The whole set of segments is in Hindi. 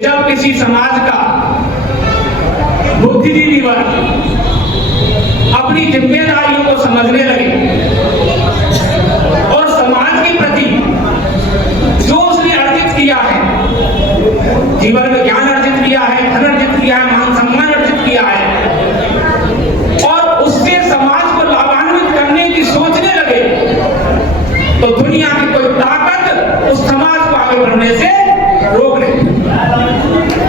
जब किसी समाज का बुद्धिजीवी वर्ग अपनी जिम्मेदारियों को समझने लगे और समाज के प्रति जो उसने अर्जित किया है, जीवन में ज्ञान अर्जित किया है, धन अर्जित किया है, मान सम्मान अर्जित किया है और उससे समाज को लाभान्वित करने की सोचने लगे, तो दुनिया की कोई ताकत उस समाज को आगे बढ़ने से रोक नहीं।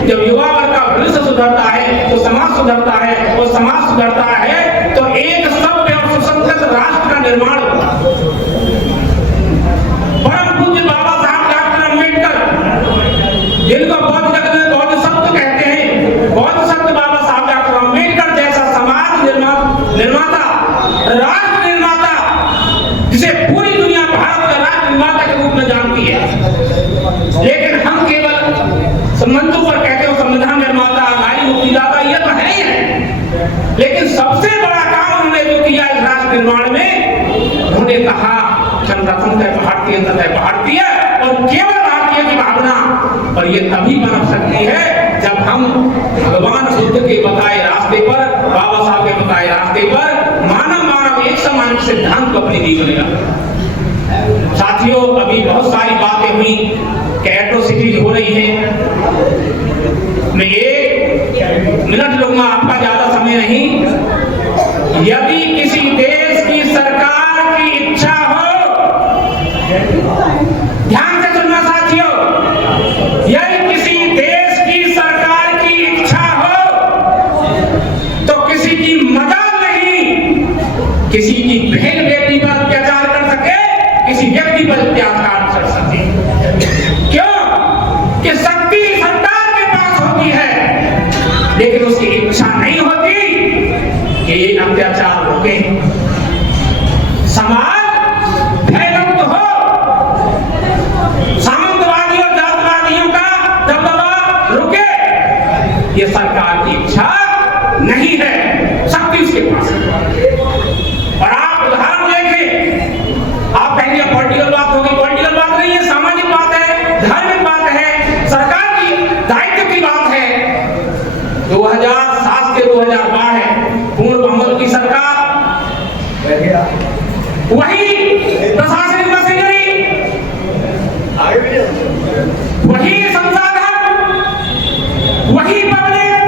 जब युवा वर्ग का भविष्य सुधरता है तो समाज सुधरता है और समाज सुधरता है तो एक सभ्य और सुसंगत राष्ट्र का निर्माण होगा। परम पूज्य बाबा साहब डॉक्टर अम्बेडकर, जिनको बौद्ध जगत में बौद्ध शब्द कहते हैं, बौद्ध शब्द बाबा साहब डॉक्टर अम्बेडकर जैसा समाज निर्माता, राष्ट्र निर्माता, जिसे पूरी दुनिया भारत का राष्ट्र निर्माता के रूप में जानती है, लेकिन हम केवल मंचों पर कहते हो संविधान निर्माता, नारी मुक्तिदाता, ये तो है ही है, लेकिन सबसे बड़ा काम उन्होंने जो किया इस राष्ट्र निर्माण में, उन्होंने कहा प्रथम है भारतीय, है भारतीय और केवल भारतीय की भावना, और ये तभी बन सकती है जब हम भगवान बुद्ध के बताए रास्ते पर, बाबा साहब के बताए रास्ते पर मानव एक समान सिद्धांत को अपनी जीवन में। साथियों, अभी बहुत सारी बातें हुई कि एट्रोसिटीज हो रही है। मैं 1 मिनट लूंगा, आपका ज्यादा समय नहीं। यदि किसी देश की सरकार की इच्छा हो, ध्यान से सुनना साथियों, यदि किसी देश की सरकार की इच्छा हो तो किसी की मजाल नहीं, किसी की बहन बेटी पर अत्याचार कर सके, किसी व्यक्ति पर अत्याचार कर सके। क्यों? कि शक्ति सरकार के पास होती है, लेकिन उसकी इच्छा नहीं होती कि ये अत्याचार रोके, समाज भयमुक्त हो, सामंतवादियों जातवादियों का दबदबा रुके, ये सरकार की इच्छा नहीं है, शक्ति उसके पास है। और आप उदाहरण देखें, आप कहेंगे पॉलिटिकल बात होगी, पॉलिटिकल बात नहीं है, सामाजिक बात है, धार्मिक बात है, सरकार की दायित्व की बात है। 2007 से 2012 है, पूर्ण बहुमत की सरकार, वही प्रशासनिक मशीनरी, वही संसाधन, वही पब्लिक,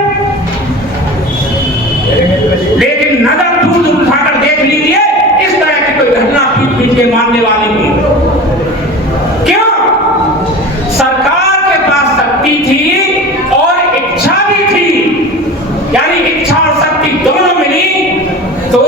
लेकिन नजर दूर उठाकर देख लीजिए इस तरह की कोई घटना पीट के मारने वाली नहीं। क्यों? सरकार के पास शक्ति थी और इच्छा भी थी, यानी इच्छा और शक्ति दोनों मिली, तो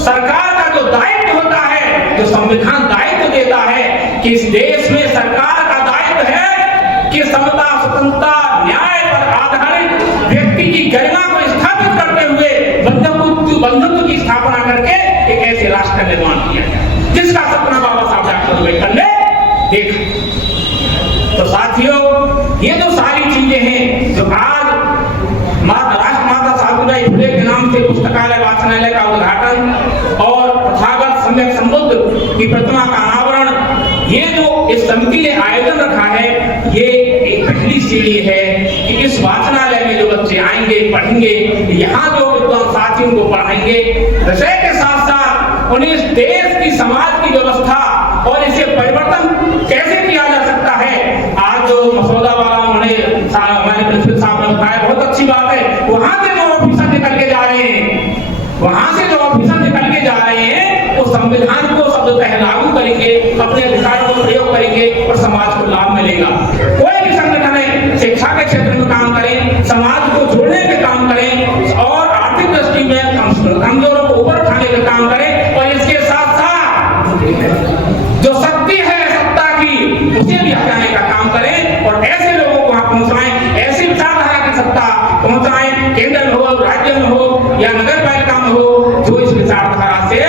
सरकार का जो दायित्व होता है, जो संविधान दायित्व देता है कि इस देश में सरकार का दायित्व है कि समता, स्वतंत्रता, न्याय पर आधारित व्यक्ति की गरिमा को स्थापित करते हुए बंधुत्व की स्थापना करके एक ऐसे राष्ट्र का निर्माण किया जाए जिसका सपना बाबा साहब डॉक्टर अम्बेडकर ने देखा। तो साथियों, ये जो सारी चीजें हैं जो आज राष्ट्रमाता सावित्रीबाई फुले के नाम से पुस्तकालय वाचनालय का उद्घाटन और तथागत सम्यक संबुद्ध की प्रतिमा का अनावरण, ये जो इस समिति ने आयोजन रखा है, ये एक पहली सीढ़ी है कि इस वाचनालय में जो बच्चे आएंगे, पढ़ेंगे, यहाँ जो विद्वान साथियों को पढ़ाएंगे, विषय के साथ साथ उन्हें इस देश की, समाज की व्यवस्था और इसे परिवर्तन कैसे किया जा सकता है। आज जो मसौदा वाला उन्होंने हमारे प्रिंसिपल साहब ने बताया, बहुत अच्छी बात है। वहां से जो ऑफिसर निकल के जा रहे हैं, वहां से जो ऑफिसर निकल के जा रहे हैं, वो संविधान को शब्दतः लागू करेंगे, अपने अधिकारों का प्रयोग करेंगे और समाज को लाभ मिलेगा। कोई भी संगठन है, शिक्षा के क्षेत्र में काम करें, समाज को जोड़ने के काम करें और आर्थिक दृष्टि में कमजोरों को ऊपर उठाने का काम करें, और इसके साथ साथ जो शक्ति है सत्ता की, उसे भी हटाने का काम करें और ऐसे लोगों को वहां पहुंचाएं, ऐसी विचारधारा की सत्ता पहुंचाएं, केंद्र में हो, राज्य में हो या नगर पालिका में हो, जो इस विचारधारा से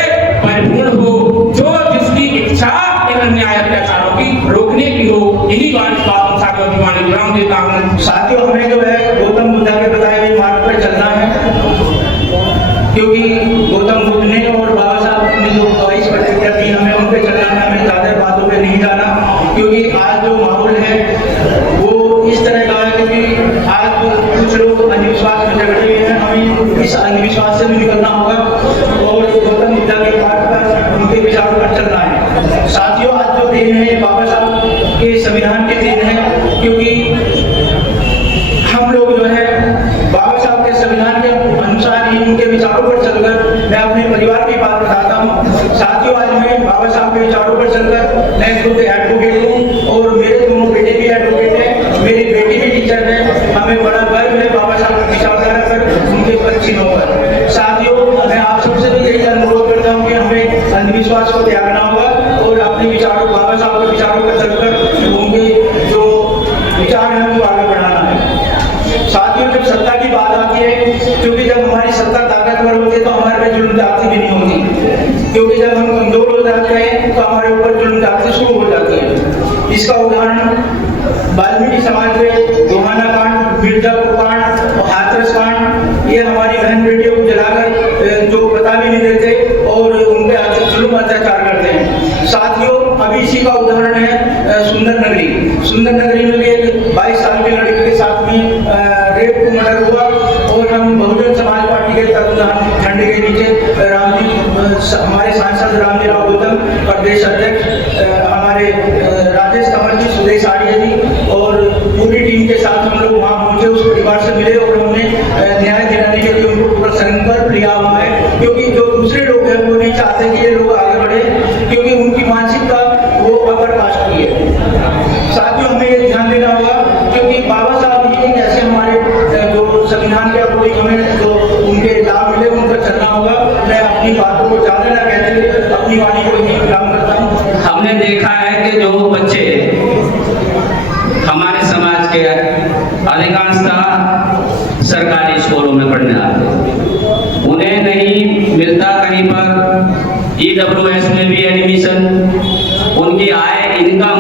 परिपूर्ण हो, जो जिसकी इच्छा इन अन्याय अत्याचारों की रोकने की हो। इन्हीं बातों साथियों की वाणी विराम देता हूं। साथियों, हमें जो है गौतम बुद्ध के बताए हुए मार्ग पर चलना है, क्योंकि गौतम बुद्ध ने और बाबा साहब ने जो 22 प्रतिज्ञा दी, हमें उन पे चलना है, हमें ज्यादा बातों पे नहीं जाना, क्योंकि आज जो माहौल है वो इस तरह का है, क्योंकि इस अंधविश्वास से भी निकलना होगा और गौतम बुद्ध के पाठ पर उनके विचारों पर चलना है। साथियों, आज जो दिन है बाबा साहब के संविधान के दिन है, क्योंकि हम लोग जो है बाबा साहब के संविधान के अनुसार ही उनके विचारों पर चलकर मैं अपने परिवार की बात बताता हूँ। साथियों, आज मैं बाबा साहब के विचारों पर चलकर मैं खुद एडवोकेट हूँ और मेरे दोनों बेटे भी एडवोकेट हैं, मेरी बेटी भी टीचर है। हमें बड़ा गर्व है बाबा साहब की विचारधारा पर, उनके पक्षियों पर। साथियों, मैं आप सबसे भी यही अनुरोध करता हूँ कि हमें अंधविश्वास को त्यागना होगा और अपने विचारों, बाबा साहब के विचारों पर चलकर उनके जो विचार हैं उनको आगे बढ़ाना है। साथियों, जब सत्ता की बात आती है, क्योंकि जब हमारी सत्ता ताकतवर होती है तो हमारे पे जुल्म जाती भी नहीं होती, क्योंकि जब हम कमजोर हो जाते हैं तो हमारे ऊपर जुल्म जाती शुरू हो जाती है। इसका उदाहरण वाल्मीकि समाज में गोहाना कांड, मिर्जापुर कांड और हाथरस कांड, ये हमारी बहन बेटियों को जलाकर जो बता भी नहीं देते और उनके जुल्म अत्याचार करते हैं। साथियों, अभी इसी का उदाहरण है सुंदर नगरी। सुंदर नगरी में एक 22 साल की लड़की के साथ में रेप को मर्डर हुआ और हम बहुजन समाज पार्टी के तत्वाधान झंडे के नीचे हमारे सांसद रामजी राव गौतम, प्रदेश अध्यक्ष हमारे राजेश कमल जी, सुदेश आर्य जी और पूरी टीम के साथ हम लोग वहाँ पहुंचे, उस परिवार से मिले और हमने न्याय दिलाने के लिए उनको पूरा संकल्प लिया हुआ है। क्योंकि जो दूसरे लोग हैं वो नहीं चाहते कि ये लोग आगे बढ़े, क्योंकि उनकी मानसिकता वो अपर कास्ट की है। साथियों, हमें ये ध्यान देना होगा, क्योंकि बाबा साहब ही एक ऐसे हमारे जो संविधान के अकॉर्डिंग हमें जो उनके लाभ मिले उन पर चलना होगा। मैं अपनी बातों को ज्यादा न कहते हुए अपनी वाणी को यही विराम करता हूँ। हमने देखा है कि जो बच्चे हमारे समाज के अधिकांशतः सरकारी स्कूलों में पढ़ने आते हैं, उन्हें नहीं मिलता कहीं पर EWS में भी एडमिशन। उनकी आय इनकम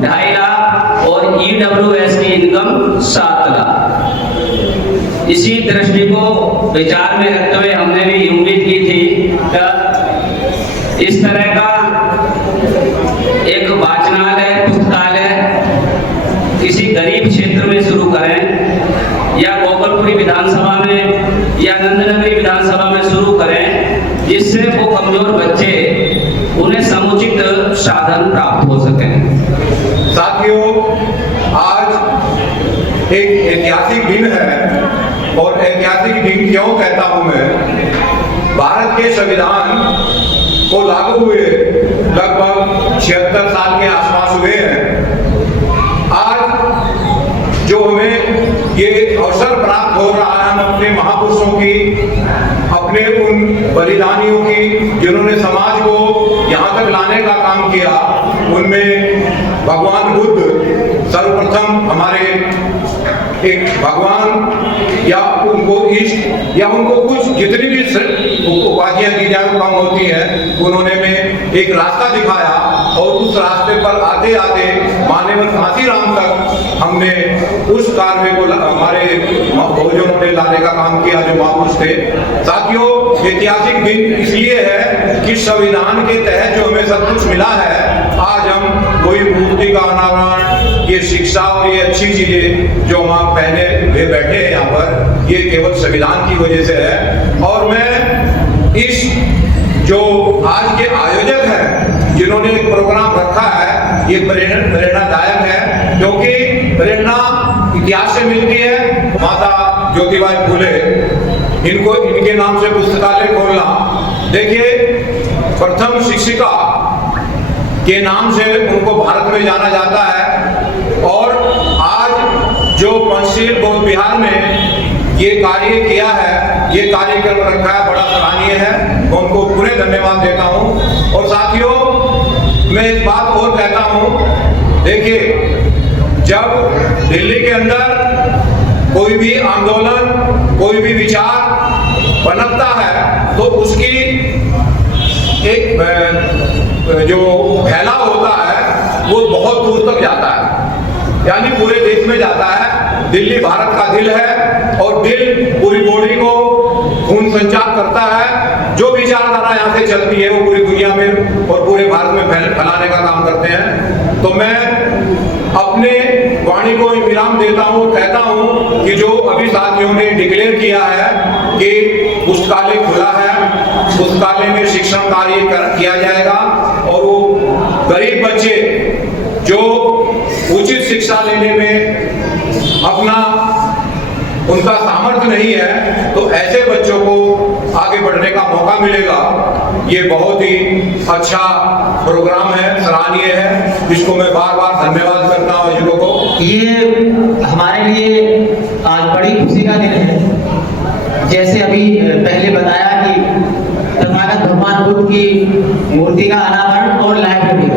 2.5 लाख और EWS की इनकम 7 लाख। इसी दृष्टि को विचार में रखते हुए हमने भी उम्मीद की थी कि इस तरह का एक वाचनालय, पुस्तकालय किसी गरीब क्षेत्र में शुरू करें या गोकुलपुरी विधानसभा में या नंदनगरी विधानसभा में शुरू करें, जिससे वो कमजोर बच्चे उन्हें समुचित साधन प्राप्त हो सकें। साथियों, आज एक ऐतिहासिक दिन है और ऐतिहासिक दिन क्यों कहता हूं मैं? भारत के संविधान को लागू हुए लगभग 76 साल के आसपास हुए हैं। आज जो हमें ये अवसर प्राप्त हो रहा है, हम अपने महापुरुषों की, अपने उन बलिदानियों की जिन्होंने समाज को यहाँ तक लाने का काम किया, उनमें भगवान बुद्ध सर्वप्रथम हमारे एक भगवान या उनको इष्ट या उनको कुछ जितनी भी उपाधियां दी जाए कम होती है, उन्होंने में एक रास्ता दिखाया और उस रास्ते पर आते आते माननीय कांशीराम तक हमने उस कार्य को हमारे बहुजनों ने लाने का काम किया जो महापुरुष थे। साथियों, ऐतिहासिक दिन इसलिए है कि संविधान के तहत जो हमें सब कुछ मिला है, आज हम कोई मूर्ति का अनावरण, ये शिक्षा और ये अच्छी चीजें जो हम पहने हुए बैठे हैं यहाँ पर, ये केवल संविधान की वजह से है। और मैं इस जो आज के आयोजक हैं जिन्होंने एक प्रोग्राम रखा है, ये प्रेरणादायक है, क्योंकि प्रेरणा इतिहास से मिलती है। माता ज्योतिबाई फुले, इनको इनके नाम से पुस्तकालय खोलना, देखिए प्रथम शिक्षिका के नाम से उनको भारत में जाना जाता है और आज जो पंचशील बौद्ध विहार में ये कार्य किया है, ये कार्यक्रम रखा है, बड़ा सराहनीय है। मैं उनको पूरे धन्यवाद देता हूँ। और साथियों, मैं एक बात और कहता हूँ, देखिए जब दिल्ली के अंदर कोई भी आंदोलन, कोई भी विचार पनपता है तो उसकी एक जो फैलाव होता है वो बहुत दूर तक जाता है, यानी पूरे देश में जाता है। दिल्ली भारत का दिल है और दिल पूरी बॉडी को खून संचार करता है। जो विचारधारा यहाँ से चलती है वो पूरी दुनिया में और पूरे भारत में फैलाने का काम करते हैं। तो मैं अपने वाणी को विराम देता हूँ, कहता हूँ कि जो अभी साथियों ने डिक्लेयर किया है कि पुस्तकालय खुला है, पुस्तकालय में शिक्षण कार्य किया जाएगा और वो गरीब बच्चे जो उचित शिक्षा लेने में अपना उनका सामर्थ्य नहीं है, तो ऐसे बच्चों को आगे बढ़ने का मौका मिलेगा। ये बहुत ही अच्छा प्रोग्राम है, सराहनीय है, जिसको मैं बार बार धन्यवाद करता हूँ आयोजकों को। ये हमारे लिए आज बड़ी खुशी का दिन है। जैसे अभी पहले बताया कि तथागत भगवान बुद्ध की मूर्ति का अनावरण और लाइब्रेरी,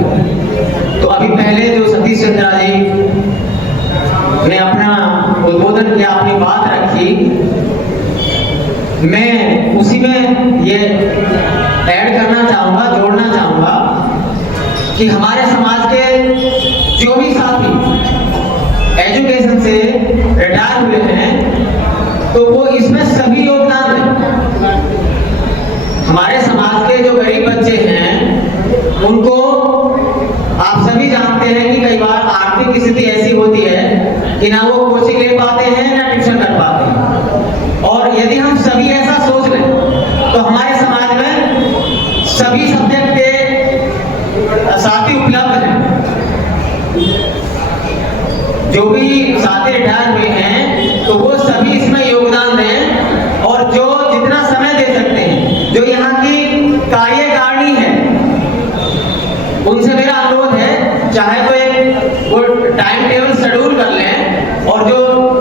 तो अभी पहले जो सतीश चंद्रा जी ने अपना उद्बोधन किया, अपनी बात रखी, मैं उसी में ये ऐड करना चाहूँगा, जोड़ना चाहूँगा कि हमारे समाज के जो भी साथी एजुकेशन से रिटायर हुए हैं, तो वो इसमें सभी योगदान दें। हमारे समाज के जो गरीब बच्चे हैं, उनको आप सभी जानते हैं कि कई बार आर्थिक स्थिति ऐसी होती है कि ना वो कोचिंग ले पाते हैं ना ट्यूशन कर पाते हैं। और यदि हम सभी ऐसा सोच लें तो हमारे समाज में सभी सब्जेक्ट के साथी उपलब्ध हैं। जो भी साथी रिटायर हुए हैं तो वो सभी इसमें योगदान दें, और जो जितना समय दे सकते हैं, जो यहाँ की कार्यकारिणी है, उनसे मेरा अनुरोध है, चाहे तो एक वो टाइम टेबल शेड्यूल कर लें, और जो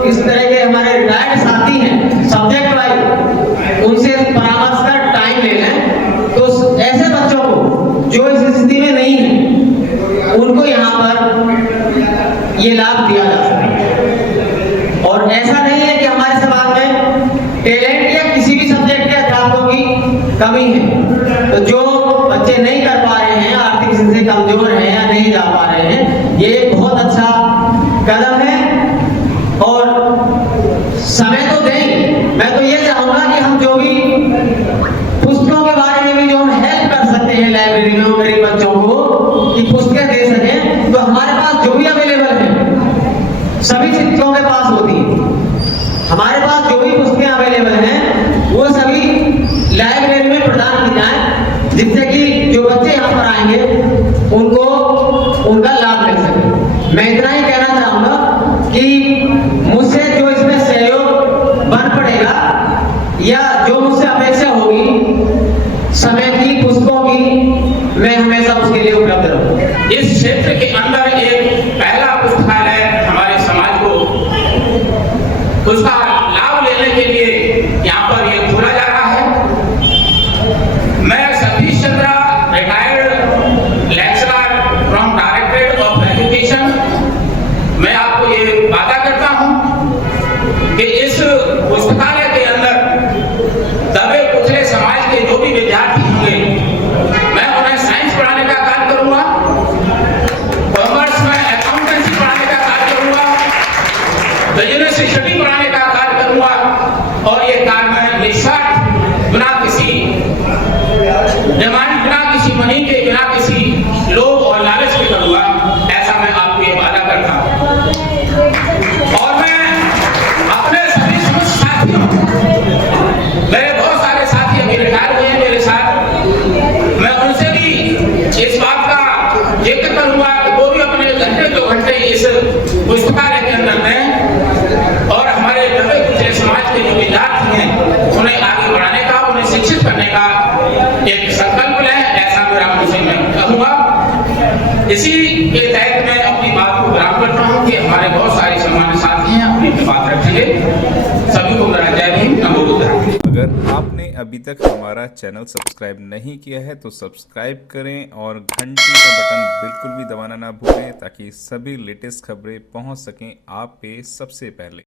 इस तरह के हमारे रिटायर्ड साथी हैं सब्जेक्ट वाइज, उनसे परामर्श कर टाइम ले लें, तो ऐसे बच्चों को जो इस स्थिति में नहीं है, उनको यहाँ पर ये लाभ दिया जा सके। और ऐसा नहीं है कि हमारे समाज में टैलेंट या किसी भी सब्जेक्ट के अध्यापकों की कमी है, तो जो बच्चे नहीं कर पा रहे हैं, आर्थिक स्थिति से कमजोर हैं या नहीं जा पा रहे हैं, ये एक बहुत अच्छा कदम है। और समय तो दें, मैं तो ये चाहूंगा कि हम जो भी पुस्तकों के बारे में भी जो हम हेल्प कर सकते हैं लाइब्रेरी में गरीब बच्चों को, कि पुस्तकें दे सकें, तो हमारे पास जो भी अवेलेबल है, सभी शिक्षकों के पास होती है, हमारे पास जो भी पुस्तकें अवेलेबल हैं वो सभी लाइब्रेरी में प्रदान की जाए, जिससे कि जो बच्चे यहाँ पर आएंगे उनको उनका लाभ मिल सके। मैं इतना ही कहना चाहूंगा कि मुझसे जो इसमें सहयोग बन पड़ेगा या जो मुझसे अपेक्षा होगी समय की, पुस्तकों की, मैं हमेशा उसके लिए उपलब्ध रहूंगा। इस क्षेत्र के अंदर एक पहला पुस्तकालय हमारे समाज को उसका लाभ लेने के लिए यहाँ पर ये खोला जा रहा है। मैं Satish Chandra, retired lecturer from directorate of education, मैं आपको ये वादा करता हूँ कि इस पुस्तकालय के अंदर दबे कुचले समाज के जो भी विद्यार्थी होंगे, मैं उन्हें साइंस पढ़ाने का कार्य करूंगा, कॉमर्स में अकाउंटेंसी पढ़ाने का कार्य करूंगा, बिजनेस स्टडी पढ़ाने का कार्य करूंगा, और ये कार्य मैं निस्वार्थ, बिना किसी डिमांड, बिना किसी मनी के, बिना किसी लोभ और लालच के करूंगा। ऐसा मैं आपको ये वादा करता हूं। और मैं अपने सभी समस्त साथियों, मेरे बहुत सारे साथी अभी रिटायर हुए हैं मेरे साथ, मैं उनसे भी इस बात का जिक्र करूंगा कि वो भी अपने घंटे 2 घंटे इस पुस्तकालय के अंदर में, और हमारे दबे कुचले समाज के जो विद्यार्थी हैं उन्हें आगे बढ़ाने का, उन्हें शिक्षित करने का एक संकल्प लें, ऐसा मेरा मुझे मैं कहूँगा। इसी के तहत मैं अपनी बात को विराम करता हूँ कि हमारे बहुत सारे सम्मानित साथी हैं, अपनी बात रखेंगे। सभी को मेरा जय भीम, नमो बुद्धाय। अगर आपने अभी तक हमारा चैनल सब्सक्राइब नहीं किया है तो सब्सक्राइब करें और घंटी का बटन बिल्कुल भी दबाना ना भूलें, ताकि सभी लेटेस्ट खबरें पहुंच सकें आप पे सबसे पहले।